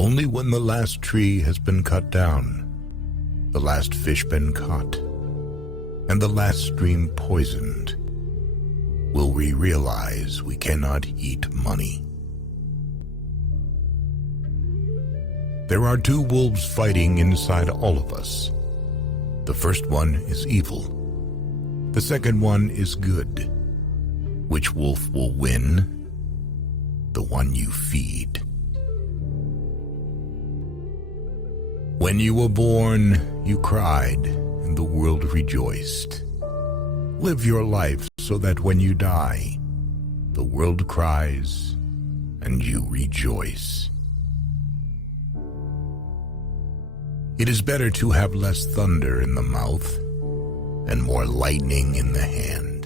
Only when the last tree has been cut down, the last fish been caught, and the last stream poisoned, will we realize we cannot eat money. There are two wolves fighting inside all of us. The first one is evil. The second one is good. Which wolf will win? The one you feed. When you were born, you cried, and the world rejoiced. Live your life so that when you die, the world cries, and you rejoice. It is better to have less thunder in the mouth and more lightning in the hand